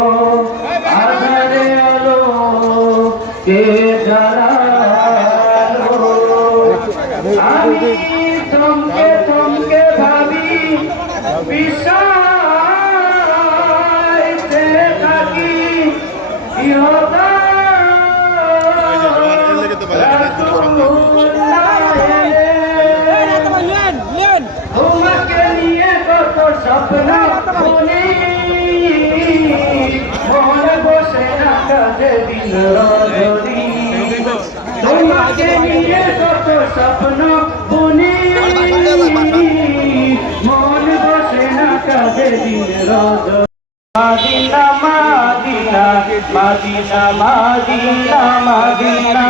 আধারে আলো কে আমি থমকে থমকে ভাবি বিষাইতে থাকি তোমাকে নিয়ে কত স্বপ্ন শুনি মনে বসে না কাজে দিন রজনী তোমাকে নিয়ে কত স্বপ্ন শুনি মন বসে না কাজে দিন রজনী মাদিনা মাদিনা মাদিনা মাদিনা মাদিনা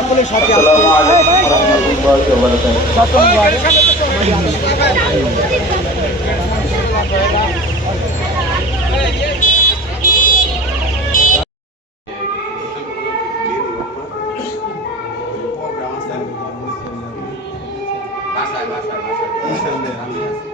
আসসালামু আলাইকুম ওয়া রাহমাতুল্লাহি ওয়া বারাকাতুহু ভাষায় ভাষায় ভাষায় আমি আছি।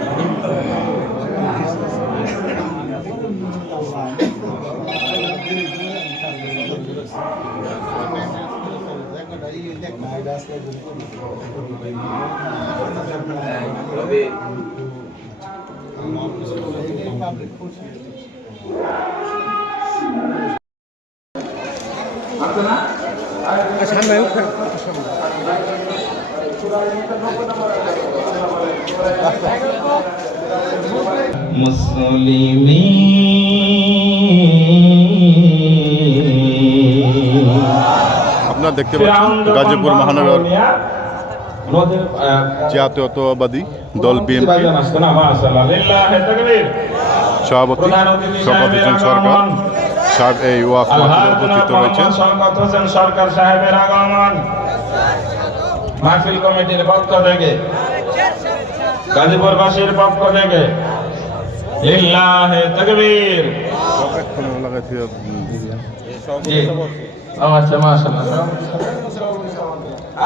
করছেন আপনারা দেখতে পাচ্ছেন গাজীপুর মহানগর জাতীয়তাবাদী দল বিএনপি। সভাপতি শপথ হোসেন সরকার। সাহেব এই ওয়াফ মাহফিলে উপস্থিত রয়েছেন। শওকত হোসেন সরকার সাহেবের আগমন। মাহফিল কমিটির পক্ষ থেকে গাজীপুরবাসীর পক্ষ থেকে লিল্লাহে তাকবীর। আচ্ছা মাশাআল্লাহ।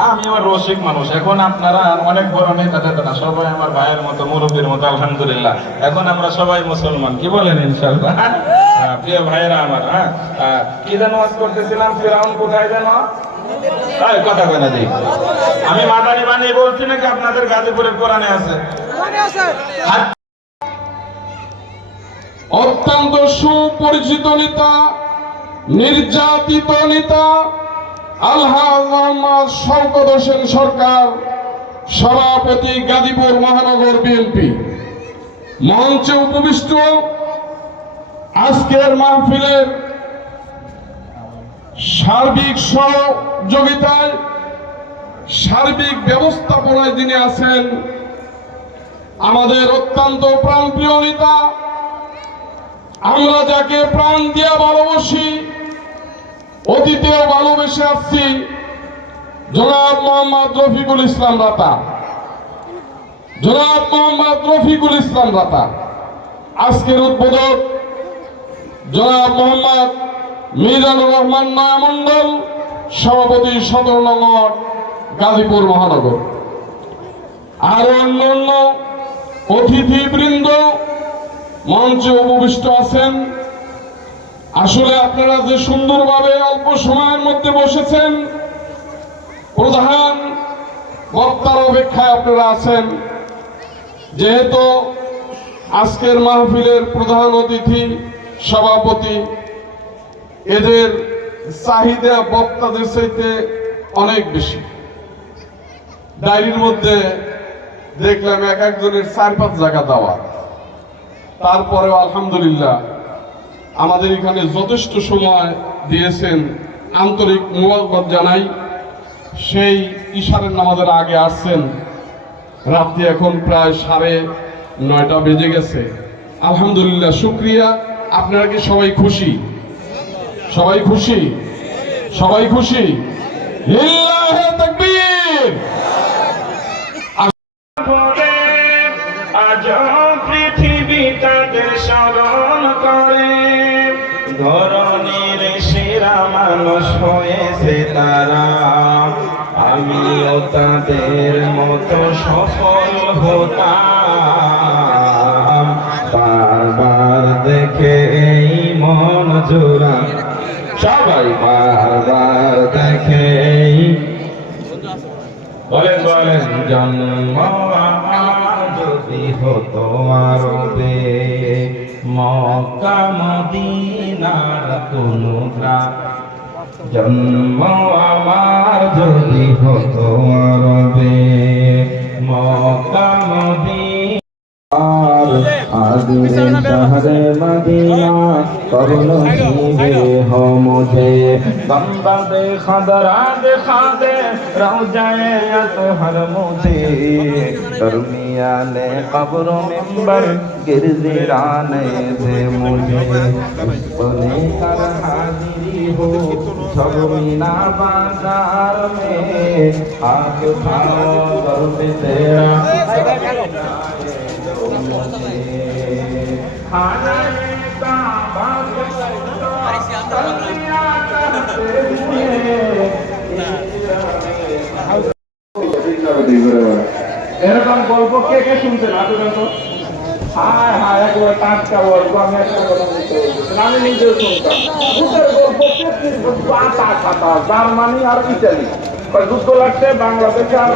আমি আমার রসিক মানুষ। এখন আপনারা অনেক বড় নেতা টেতা সবাই আমার ভাইয়ের মতো মুরব্বীর মতো আলহামদুলিল্লাহ। এখন আমরা সবাই মুসলমান কি বলেন ইনশাআল্লাহ? হ্যাঁ, প্রিয় ভাইয়েরা আমার হ্যাঁ? কি যেন করতেছিলাম ফিরাউন কোথায় যেন? এই, কথা কয় না দিই আমি মাদারি বানিয়ে বলছি নাকি আপনাদের গাজীপুরের কোরআনে আছে। অত্যন্ত সুপরিচিত নেতা নির্যাতিত নেতা মোহাম্মদ শওকত হোসেন সরকার, সভাপতি গাজীপুর মহানগর বিএনপি। মঞ্চে উপবিষ্ট আজকের মাহফিলের সার্বিক সহযোগিতায়, সার্বিক ব্যবস্থাপনায় যিনি আছেন, আমাদের অত্যন্ত প্রাণপ্রিয় নেতা, আমরা যাকে প্রাণ দিয়া ভালোবাসি অতীতেও ভালোবেসে আসছি জনাব মোহাম্মদ রফিকুল ইসলাম রাতা। জনাব মোহাম্মদ রফিকুল ইসলাম রাতা। আজকের উদ্বোধক জনাব মোহাম্মদ মিজানুর রহমান নয়ামণ্ডল সভাপতি সদর নগর, গাজীপুর মহানগর। আর অন্যান্য অতিথিবৃন্দ মঞ্চে উপবিষ্ট আছেন আসলে আপনারা যে সুন্দরভাবে অল্প সময়ের মধ্যে বসেছেন, প্রধান বক্তার অপেক্ষায় আপনারা আছেন। যেহেতু আজকের মাহফিলের প্রধান অতিথি, সভাপতি, এদের চাহিদা বক্তাদের চাইতে অনেক বেশি। ডায়েরির মধ্যে দেখলাম এক একজনের চার পাঁচ জায়গা দেওয়া তারপরেও আলহামদুলিল্লাহ আমাদের এখানে যথেষ্ট সময় দিয়েছেন আন্তরিক মোবারকবাদ জানাই। সেই ইশারের নামাজের আগে আসছেন। রাত্রি এখন প্রায় সাড়ে নয়টা বেজে গেছে। আলহামদুলিল্লাহ, শুক্রিয়া। আপনারা কি সবাই খুশি? সবাই খুশি? সবাই খুশি? মানুষ হয়েছে তারা। আমিও তাদের মতো সফল হতাম। বারবার দেখে এই মন জোড়া। সবাই বারবার দেখে এই বলেন বলেন, জন্ম যদি হতো আরবে মক্কা, মদিনার কোন গ্রাম জন্ম আমার যদি হতো আরবে শহরে মদিনা করুন হো মুঝে বম্বা দেখা দরা দেখা দে রহ যায় হর মুঝে درمیا نے قبر ممبر گرزران سے مجھے بنے کر حاضری सब मीना बाजार में हाथ उठाओ दर्द तेरा खाना काबा এরকম গল্প কে কে শুনছেন আসলে তো হায় হায় একবার টাটকা গল্প আমি একটা কথা বলতে বলতেছেন আমি নিজেও শুনতাম ভূতের গল্প তেত্রিশ বছর আতা খাতা জার্মানি আর ইটালি কয় যুদ্ধ লাগছে বাংলাদেশ আর